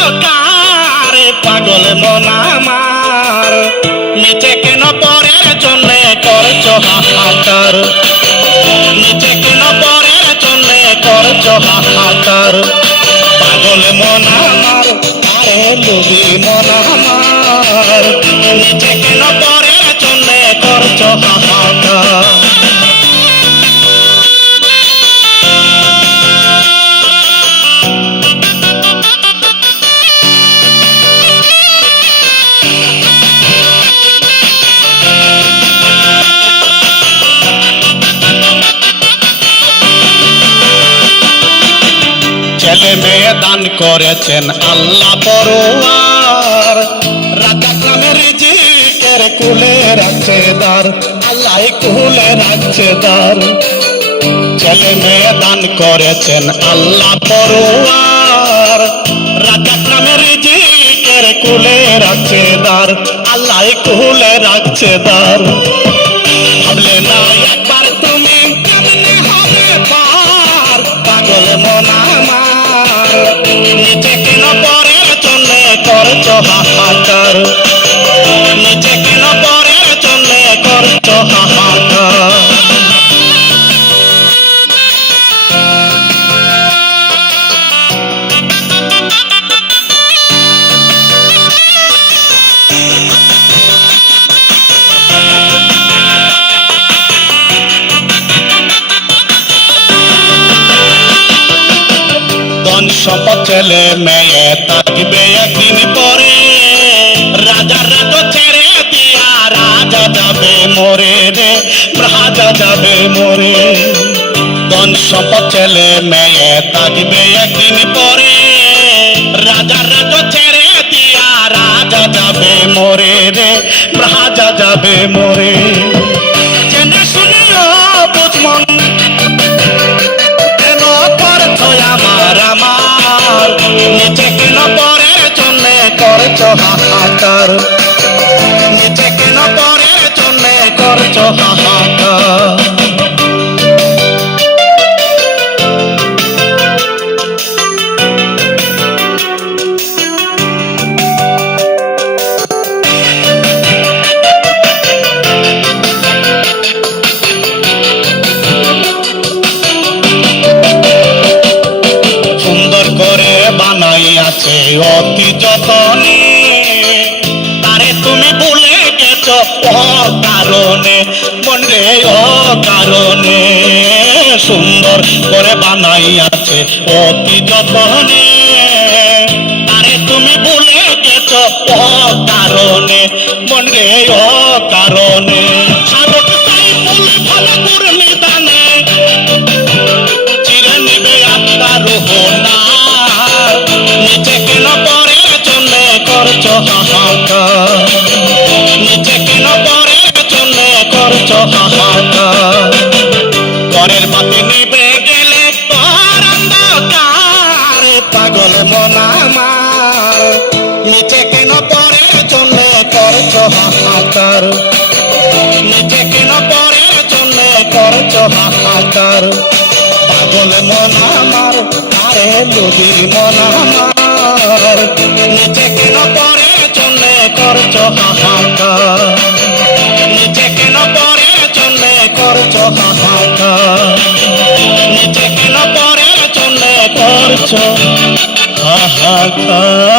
অন্ধকার পাগল মন আমার, নিচে কেন পরের জন্য করছো হাহাকার, নিচে কেন পরের জন্য করছো হাহাকার, পাগল মন আমার, আরে লোভী মন আমার, নিচে কেন পরের জন্য করছো হাহাকার। ছেলে মেয়ে দান করেছেন আল্লাহ পরোয়ার, রাজা নামে রিজিকের কুলে রাখছে দ্বার, আল্লাহ কুলে রাখছে দ্বার। ছেলে মেয়ে দান করেছেন আল্লাহ পরোয়ার, রাজা নামে রিজিকের কুলে রাখছে দ্বার, আল্লাহ কুলে রাখছে দ্বার। ভাবলে না একবার তুমি কেমনে হবে পার, পাগল মন আমার, নিচে কেন পরের জন্য করছো হাহাকার, নিচে কেন পরের জন্য করছো হাহাকার। ধন সম্পদ ছেলে মেয়ে থাকবে একদিন পরে, রাজার রাজ ছেড়ে দিয়া রাজা যাবে মরে রে, রাজা যাবে মরে। ধন সম্পদ ছেলে মেয়ে থাকবে একদিন পরে, রাজার রাজ ছেড়ে দিয়া রাজা যাবে মরে রে, রাজা যাবে মরে। জেনে শুনিও বুঝমন কেন করছো আমার আমার, নিচে কেন পরের জন্য করছো হাহাকার, নিচে কেন পরের জন্য করছো হাহাকার। বানাইয়াছে অতি যতনে, তারে তুমি ভুলে গেছো অকারণে, মনে অকারণে। সুন্দর করে বানাইয়াছে অতি যতনে, তারে তুমি ভুলে গেছো অকারণে, মনে অকারণে। সাধক তাই ফুল ভালো করে নিদানে, চিরে নিবে আত্মার হোনা, নিচে কেন পরের জন্য করছো হাহাকার, নিচে কেন পরের জন্য করছো হাহাকার। ঘরের বাতি নিবে গেলে পর অন্ধকার, পাগল মন আমার, নিচে কেন পরের জন্য করছো হাহাকার, নিচে কেন পরের জন্য করছো হাহাকার। পাগল মন আমার, আরে লোভী মন আমার, নিচে কেন পরের জন্য করছো হাহাকার, নিচে কেন পরের জন্য করছো হাহাকার, নিচে কেন পরের জন্য করছো হাহাকার।